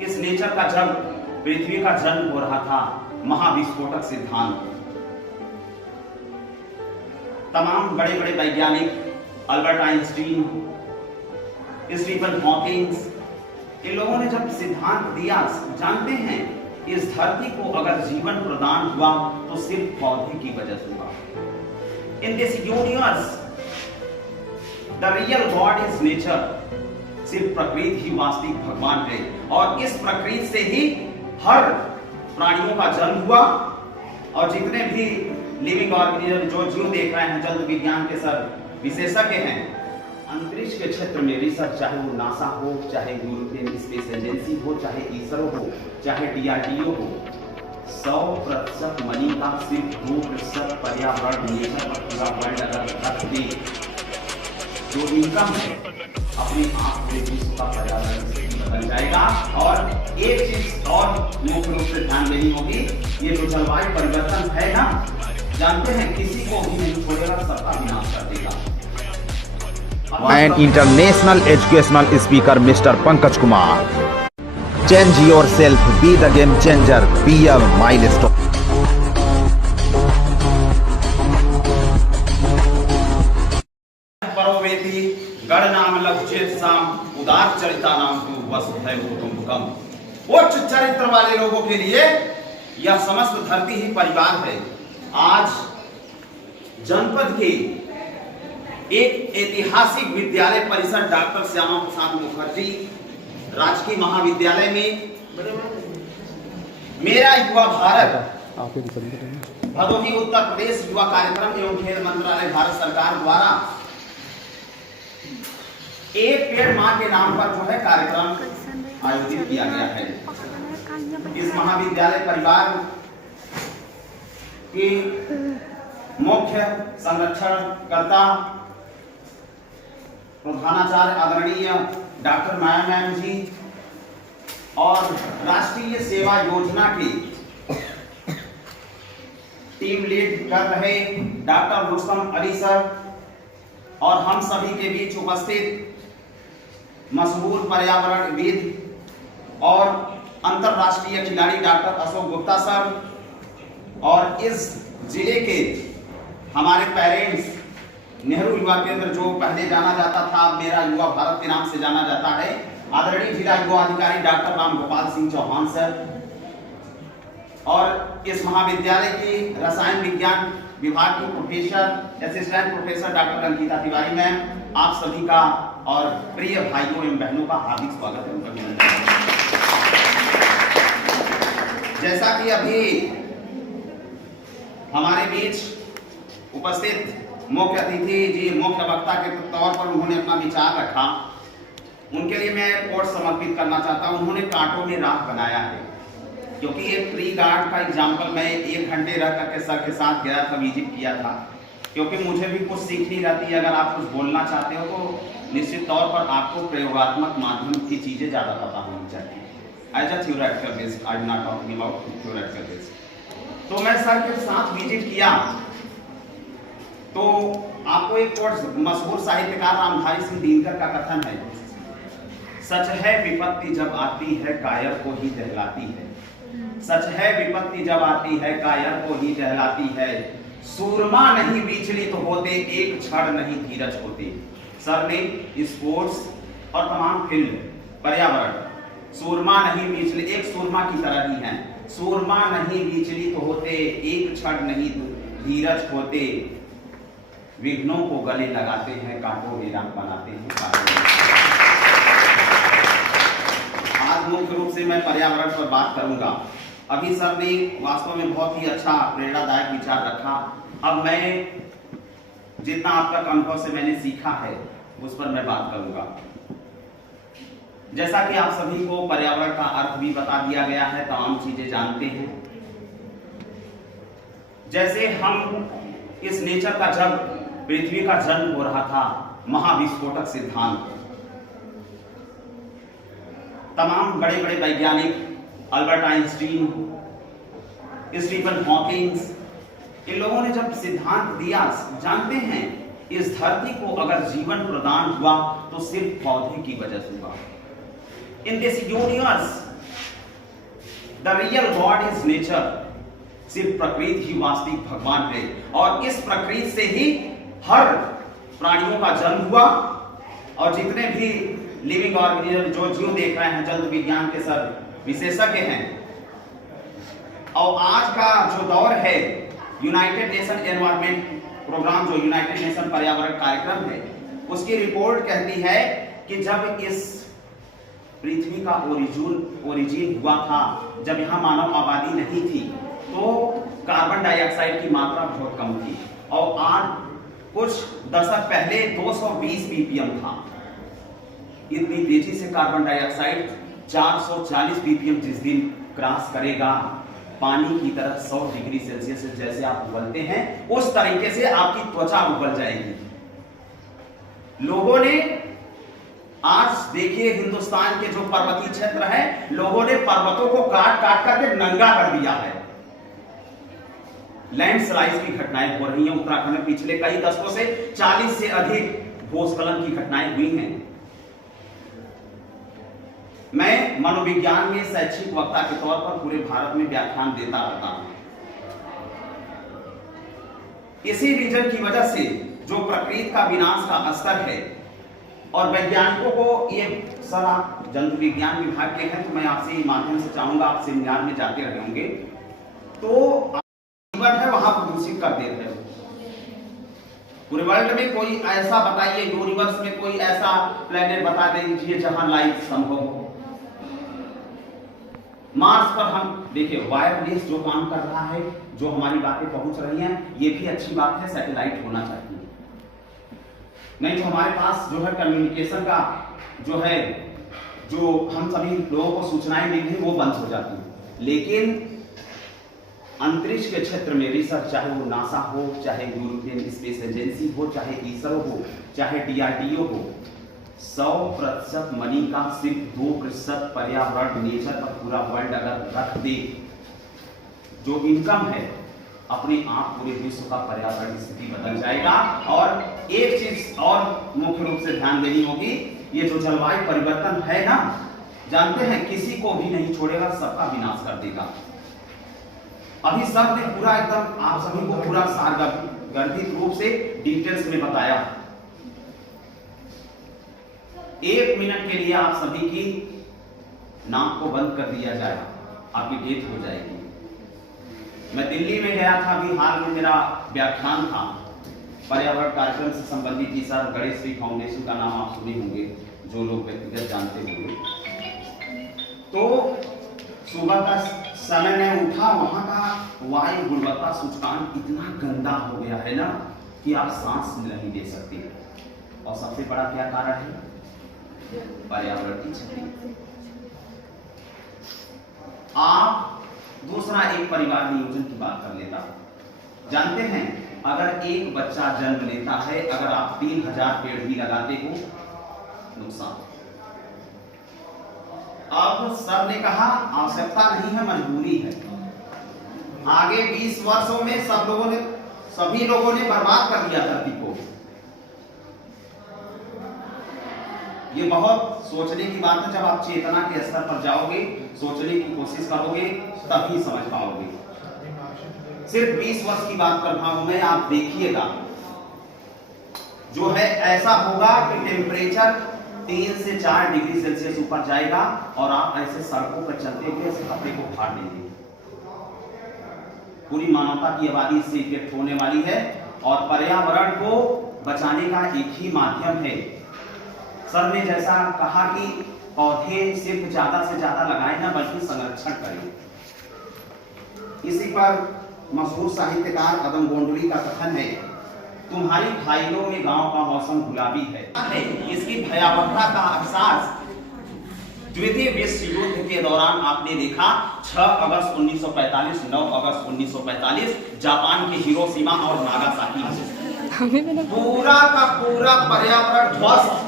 इस नेचर का जब पृथ्वी का जन्म हो रहा था, महाविस्फोटक सिद्धांत, तमाम बड़े बड़े वैज्ञानिक, अल्बर्ट आइंस्टीन, स्टीफन हॉकिंग, इन लोगों ने जब सिद्धांत दिया, जानते हैं इस धरती को अगर जीवन प्रदान हुआ तो सिर्फ पौधे की वजह से हुआ। In this universe the real God is nature. सिर्फ प्रकृति ही वास्तविक भगवान है और इस प्रकृति से ही हर प्राणियों का जन्म हुआ। और जितने भी लिविंग ऑर्गेनिज्म जो जीव देख रहे हैं, जल विज्ञान के सर विशेषज्ञ हैं, अंतरिक्ष के क्षेत्र में रिसर्च, चाहे वो नासा हो, चाहे यूरोपियन स्पेस एजेंसी हो, चाहे इसरो हो, चाहे DRDO हो, 100% मनी का सिर्फ 2% पर्यावरण नेचर पर पूरा वर्ल्ड अगर रख दे, जो इनकम है अपने आप में विश्व का पर्यावरण बन जाएगा। और एक चीज और मुख्य रूप से ध्यान देनी होगी, ये जो जलवायु परिवर्तन है ना, जानते हैं किसी को भी नहीं छोड़ेगा, सबका विनाश कर देगा। And international educational speaker Mr. Pankaj Kumar. Change yourself, be the game changer, be a milestone. परोवेति गण नाम लघुचेत साम उदार चरिता नाम तु वसुधैव कुटुंबकम। उच्च चरित्र वाले लोगों के लिए यह समस्त धरती ही परिवार है। आज जनपद के एक ऐतिहासिक विद्यालय परिसर डॉक्टर श्यामा प्रसाद मुखर्जी राजकीय महाविद्यालय में मेरा युवा भारत भदोही उत्तर प्रदेश युवा कार्यक्रम एवं खेल मंत्रालय भारत सरकार द्वारा एक पेड़ मां के नाम पर जो है कार्यक्रम आयोजित किया गया है। इस महाविद्यालय परिवार के मुख्य संरक्षणकर्ता प्रधानाचार्य आदरणीय डॉक्टर माया मैम जी और राष्ट्रीय सेवा योजना की टीम लीड कर रहे डॉक्टर रुस्तम अली सर और हम सभी के बीच उपस्थित मशहूर पर्यावरणविद और अंतरराष्ट्रीय खिलाड़ी डॉक्टर अशोक गुप्ता सर और इस जिले के हमारे पेरेंट्स, नेहरू युवा केंद्र जो पहले जाना जाता था, अब मेरा युवा भारत के नाम से जाना जाता है, आदरणीय जिला युवा अधिकारी डॉक्टर राम गोपाल सिंह चौहान सर और इस महाविद्यालय की रसायन विज्ञान विभाग की professor assistant professor doctor Ankita Tiwari ma'am, आप सभी का और प्रिय भाइयों एवं बहनों का हार्दिक स्वागत है, अभिनंदन। जैसा कि अभी हमारे बीच उपस्थित मुख्य अतिथि जी मुख्य वक्ता के तौर पर उन्होंने अपना विचार रखा, उनके लिए मैं कोट समर्पित करना चाहता हूं। उन्होंने कांटों में राह बनाया है, क्योंकि एक ट्री गार्ड का एग्जाम्पल मैं 1 घंटे रह करके सर के साथ गया था, विजिट किया था, क्योंकि मुझे भी कुछ सीखनी रहती है। अगर आप कुछ बोलना चाहते हो तो निश्चित तौर पर आपको प्रयोगात्मक माध्यम की चीजें ज्यादा पता होनी चाहिए। As a theoretical based, I am not talking about theoretical based. तो मैं सर के साथ विजिट किया तो आपको एक कोट मशहूर साहित्यकार रामधारी सिंह दिनकर का कथन है, सच है विपत्ति जब आती है कायर को ही दहलाती है, सच है विपत्ति जब आती है कायर को ही दहलाती है, सूरमा नहीं विचलित होते एक क्षण नहीं धीरज होते। सर ने स्पोर्ट्स और तमाम फील्ड पर्यावरण सूरमा नहीं विचलित, एक सूरमा की तरह ही है, सूरमा नहीं विचलित होते एक क्षण नहीं धीरज होते, विघ्नों को गले लगाते हैं कांटों में राह बनाते हैं। आज मुख्य रूप से मैं पर्यावरण पर बात करूंगा। अभी सर ने वास्तव में बहुत ही अच्छा प्रेरणादायक विचार रखा। अब मैं जितना आप तक अनुभव से मैंने सीखा है उस पर मैं बात करूंगा। जैसा कि आप सभी को पर्यावरण का अर्थ भी बता दिया गया है, तमाम चीजें जानते हैं। जैसे हम इस नेचर का जब पृथ्वी का जन्म हो रहा था, महाविस्फोटक सिद्धांत, तमाम बड़े बड़े वैज्ञानिक, अल्बर्ट आइंस्टीन, स्टीफन हॉकिंग, इन लोगों ने जब सिद्धांत दिया, जानते हैं इस धरती को अगर जीवन प्रदान हुआ तो सिर्फ पौधे की वजह से हुआ। In this universe the real God is nature, सिर्फ प्रकृति ही वास्तविक भगवान है। और इस प्रकृति से ही हर प्राणियों का जन्म हुआ, और जितने भी लिविंग ऑर्गेनिज्म जो जीव देख रहे हैं, जंतु विज्ञान के सब विशेषज्ञ हैं। और आज का जो दौर है, यूनाइटेड नेशन एनवायरमेंट प्रोग्राम, जो यूनाइटेड नेशन पर्यावरण कार्यक्रम है, उसकी रिपोर्ट कहती है कि जब इस पृथ्वी का ओरिजिन हुआ था, जब यहाँ मानव आबादी नहीं थी, तो कार्बन डाइऑक्साइड की मात्रा बहुत कम थी, और आज कुछ दशक पहले 220 ppm था। इतनी तेजी से कार्बन डाइऑक्साइड 440 ppm जिस दिन क्रॉस करेगा, पानी की तरह 100 डिग्री सेल्सियस से जैसे आप उबलते हैं, उस तरीके से आपकी त्वचा उबल जाएगी। लोगों ने आज देखिए, हिंदुस्तान के जो पर्वतीय क्षेत्र है, लोगों ने पर्वतों को काट काट करके नंगा कर दिया है। लैंडस्लाइड की घटनाएं हो रही हैं उत्तराखंड में। पिछले कई दशकों से 40 से अधिक भूस्खलन की घटनाएं हुई हैं। मैं मनोविज्ञान में शैक्षिक वक्ता के तौर पर पूरे भारत में व्याख्यान देता रहता हूं। इसी रीजन की वजह से जो प्रकृति का विनाश का स्तर है, और वैज्ञानिकों को ये, सर आप जंतु विज्ञान विभाग के हैं, तो मैं आपसे माध्यम से चाहूंगा, आप सेमिनार में जाते रहे होंगे, तो जीवन है वहां प्रदूषित कर देते हैं। पूरे वर्ल्ड में कोई ऐसा बताइए, यूनिवर्स में कोई ऐसा प्लेनेट बता दीजिए जहां लाइफ संभव हो। मार्स पर हम देखिए, वायरलेस जो काम कर रहा है, जो हमारी बातें पहुंच रही हैं, ये भी अच्छी बात है, सैटेलाइट होना चाहिए। नहीं तो हमारे पास जो है कम्युनिकेशन का जो है, जो हम सभी लोगों को सूचनाएं मिल रही वो बंद हो जाती है। लेकिन अंतरिक्ष के क्षेत्र में रिसर्च, चाहे वो नासा हो, चाहे यूरोपियन स्पेस एजेंसी हो, चाहे इसरो हो, चाहे DRDO हो, 100% मनी का सिर्फ 2% पर्यावरण, नेचर पर पूरा वर्ल्ड अगर रख दे, जो इनकम है, अपने आप पूरे विश्व का पर्यावरण स्थिति बदल जाएगा। और एक चीज और मुख्य रूप से ध्यान देनी होगी, ये जो जलवायु परिवर्तन है ना, जानते हैं किसी को भी नहीं छोड़ेगा, सबका विनाश कर देगा। अभी सब ने पूरा एकदम आप सभी को पूरा सारगर्भित रूप से डिटेल्स में बताया। 1 मिनट के लिए आप सभी की नाक को बंद कर दिया जाए, आपकी डेथ हो जाएगी। मैं दिल्ली में गया था, अभी हाल में मेरा व्याख्यान था पर्यावरण कार्यक्रम से संबंधित। जी सर, गणेश श्री फाउंडेशन का नाम आप सुने होंगे, जो लोग व्यक्तिगत जानते होंगे। तो सुबह का समय में उठा, वहां का वायु गुणवत्ता सूचकांक इतना गंदा हो गया है ना कि आप सांस नहीं ले सकते। और सबसे बड़ा क्या कारण है? पर्यावरण की क्षति। आप दूसरा एक परिवार नियोजन की बात कर लेता हूं। जानते हैं, अगर एक बच्चा जन्म लेता है, अगर आप 3000 पेड़ भी लगाते हो, नुकसान। अब सर ने कहा आवश्यकता नहीं है, मजबूरी है। आगे 20 वर्षों में सभी लोगों ने बर्बाद कर दिया धरती को। ये बहुत सोचने की बात है। जब आप चेतना के स्तर पर जाओगे, सोचने की कोशिश करोगे, तभी समझ पाओगे। सिर्फ 20 वर्ष की बात कर रहा हूं मैं, आप देखिएगा जो है ऐसा होगा कि टेम्परेचर 3 से 4 डिग्री सेल्सियस ऊपर जाएगा, और आप ऐसे सड़कों पर चलते हुए ऐसे कपड़े को फाड़ देंगे। पूरी मानवता की आबादी इससे इफेक्ट होने वाली है। और पर्यावरण को बचाने का एक ही माध्यम है। सर ने जैसा कहा कि पौधे सिर्फ ज्यादा से ज्यादा लगाएं ना, बल्कि संरक्षण करें। इसी पर मशहूर साहित्यकार अदम गोंडुली का कथन है, तुम्हारी फाइलों में गांव का मौसम गुलाबी है। इसकी भयावहता का एहसास द्वितीय विश्व युद्ध के दौरान आपने देखा। 6 अगस्त 1945, 9 अगस्त 1945 जापान के हिरोशिमा और नागासाकी में पूरा का पूरा पर्यावरण ध्वस्त।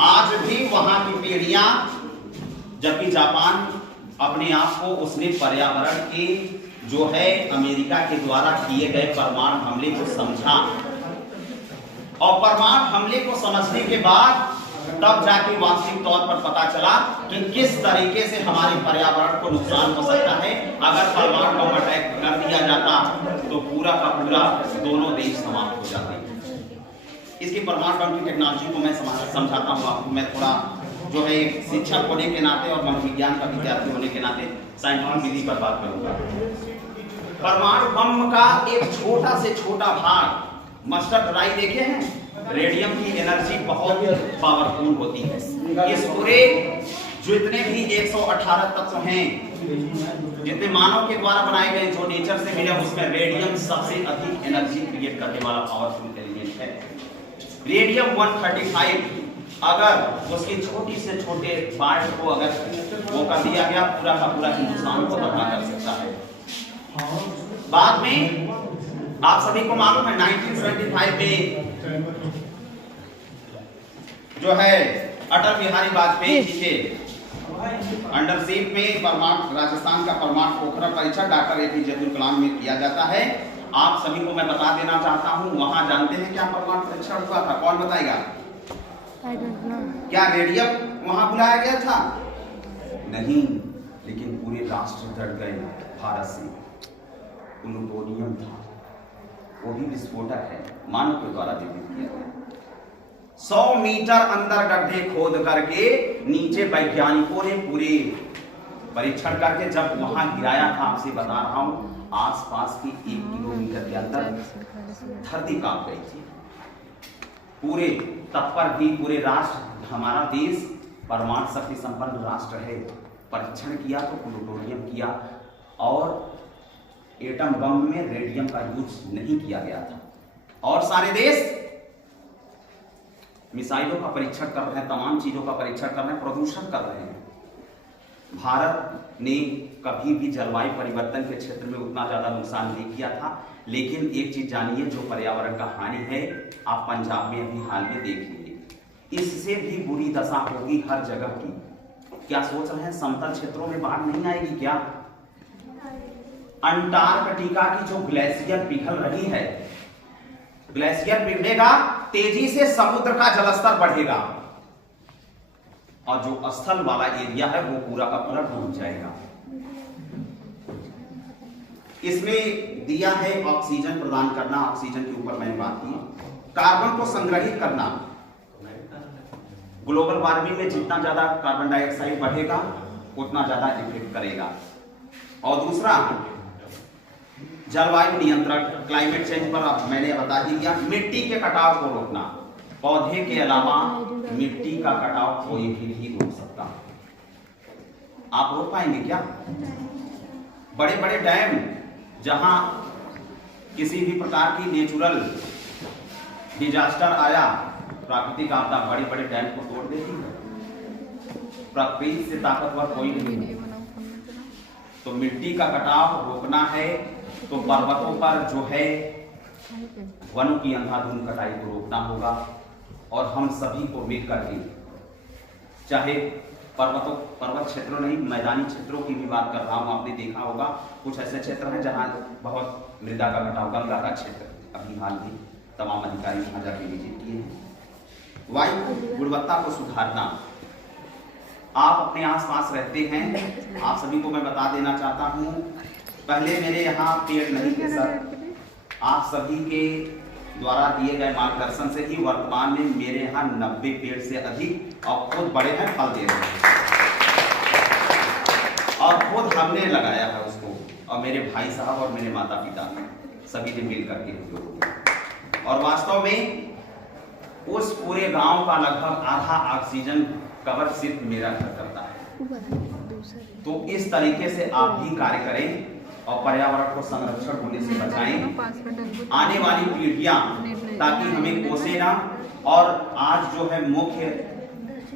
आज भी वहां की पीढ़ियां, जबकि जापान अपने आप को उसने पर्यावरण के जो है अमेरिका के द्वारा किए गए परमाणु हमले को समझा, और परमाणु हमले को समझने के बाद तब जाके वास्तविक तौर पर पता चला कि किस तरीके से हमारे पर्यावरण को नुकसान हो सकता है। अगर परमाणु बम अटैक कर दिया जाता तो पूरा का पूरा दोनों देश समाप्त हो जाते। इसकी परमाणु बम की टेक्नोलॉजी को मैं समझाता हूँ आपको। मैं थोड़ा जो है एक शिक्षक होने के नाते और मनोविज्ञान का विद्यार्थी होने के नाते साइंटिफिक विधि पर बात करूंगा। परमाणु बम का एक छोटा से छोटा भाग, मस्टर्ड ड्राई देखे हैं, रेडियम की एनर्जी बहुत पावरफुल होती है। इस पूरे जितने भी 118 तत्व हैं, जितने मानव के द्वारा बनाए गए, जो नेचर से मिले, उसमें रेडियम सबसे अधिक एनर्जी क्रिएट करने वाला पावरफुल एलिमेंट है। रेडियम 135 अगर उसकी छोटी से छोटे पार्ट को अगर वो कर दिया गया, पूरा का पूरा हिंदुस्तान को तबाह कर सकता है। बाद में आप सभी को मालूम है 1975 में जो है अटल बिहारी वाजपेयी जी के अंडरशिप में परमाणु राजस्थान का परमाणु पोखरण परीक्षण डॉक्टर एपीजे अब्दुल कलाम में किया जाता है। आप सभी को मैं बता देना चाहता हूं, वहां जानते हैं क्या परमाणु परीक्षण हुआ था? कौन बताएगा? क्या रेडियम वहां बुलाया गया था? नहीं, लेकिन पूरे राष्ट्र डर गए भारत से। प्लूटोनियम था, वो भी विस्फोटक है, मानव के द्वारा निर्मित किया गया। 100 मीटर अंदर गड्ढे खोद करके नीचे वैज्ञानिकों ने पूरे परीक्षण करके जब वहां गिराया था, आपसे बता रहा हूं, आसपास की 1 किलोमीटर के अंदर धरती कांप गई थी। पूरे तब पर भी पूरे राष्ट्र, हमारा देश परमाणु शक्ति संपन्न राष्ट्र है, परीक्षण किया तो प्लूटोनियम किया और एटम बम में रेडियम का यूज नहीं किया गया था। और सारे देश मिसाइलों का परीक्षण कर रहे हैं, तमाम चीजों का परीक्षण कर रहे हैं, प्रदूषण कर रहे हैं। भारत ने कभी भी जलवायु परिवर्तन के क्षेत्र में उतना ज्यादा नुकसान नहीं किया था। लेकिन एक चीज जानिए, जो पर्यावरण का हानि है, आप पंजाब में अभी हाल में देख लीजिए, इससे भी बुरी दशा होगी हर जगह की। क्या सोच रहे हैं, समतल क्षेत्रों में बाढ़ नहीं आएगी क्या? अंटार्कटिका की जो ग्लेशियर पिघल रही है, ग्लेशियर पिघलेगा, तेजी से समुद्र का जलस्तर बढ़ेगा और जो स्थल वाला एरिया है वो पूरा का पूरा डूब जाएगा। इसमें दिया है ऑक्सीजन प्रदान करना, ऑक्सीजन के ऊपर मैंने बात की, कार्बन को संग्रहित करना। ग्लोबल वार्मिंग में जितना ज्यादा कार्बन डाइऑक्साइड बढ़ेगा उतना ज्यादा इफेक्ट करेगा। और दूसरा, जलवायु नियंत्रण, क्लाइमेट चेंज पर अब मैंने बता ही दिया। मिट्टी के कटाव को रोकना, पौधे के अलावा मिट्टी का कटाव कोई भी नहीं रोक सकता। आप रोक पाएंगे क्या? बड़े बड़े डैम, जहां किसी भी प्रकार की नेचुरल डिजास्टर आया, प्राकृतिक आपदा बड़े बड़े डैम को तोड़ देती है। प्रकृति से ताकतवर कोई नहीं। तो मिट्टी का कटाव रोकना है तो पर्वतों पर जो है वनों की अंधाधुंध कटाई को रोकना होगा। और हम सभी को मिलकर के, चाहे पर्वत क्षेत्रों नहीं, मैदानी क्षेत्रों की भी बात कर रहा हूं। आपने देखा होगा कुछ ऐसे क्षेत्र हैं जहां बहुत मृदा का कटाव, गंगा का क्षेत्र, अभी हाल में तमाम अधिकारी वहां जाके विजिट किए हैं। वायु गुणवत्ता को सुधारना, आप अपने आसपास रहते हैं, आप सभी को मैं बता देना चाहता हूं, पहले मेरे यहाँ पेड़ नहीं थे सर, आप सभी के द्वारा दिए गए मार्गदर्शन से ही वर्तमान में मेरे यहाँ 90 पेड़ से अधिक और खुद बड़े हैं, फल दे रहे हैं और खुद हमने लगाया है उसको, और मेरे भाई साहब और मेरे माता पिता सभी ने मिल करके उपयोग किया। और वास्तव में उस पूरे गांव का लगभग आधा ऑक्सीजन कवर सिर्फ मेरा घर करता है। तो इस तरीके से आप भी कार्य करें और पर्यावरण को संरक्षण होने से बचाएं आने वाली पीढ़ियां, ताकि हमें कोसे ना। और आज जो है मुख्य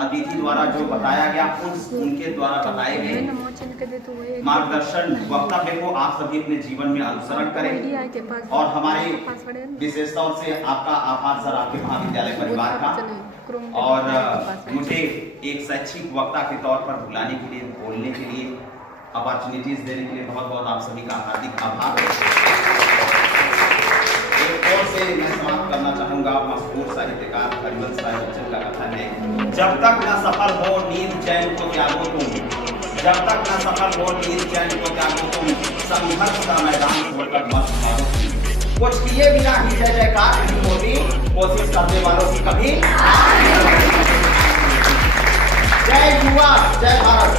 अतिथि द्वारा जो बताया गया, उनके द्वारा बताए गए मार्गदर्शन वक्तव्य को आप सभी अपने जीवन में अनुसरण करें। और हमारे विशेषताओं से आपका आभार सर, आपके महाविद्यालय परिवार का, और मुझे एक शैक्षिक वक्ता के तौर पर बुलाने के लिए, बोलने के लिए, अपॉर्चुनिटीज देने के लिए बहुत बहुत आप सभी का हार्दिक आभार। एक और से मैं समाप्त करना चाहूंगा। मशहूर साहित्यकार हरिवंश राय बच्चन का कथन है, जब तक न सफल हो नींद चैन को त्यागो तुम, जब तक न सफल हो नींद चैन को त्यागो तुम, संघर्ष का मैदान छोड़कर मत मारो। कुछ किए बिना ही जय जयकार नहीं होती, कोशिश करने वालों की कभी। जय युवा, जय भारत।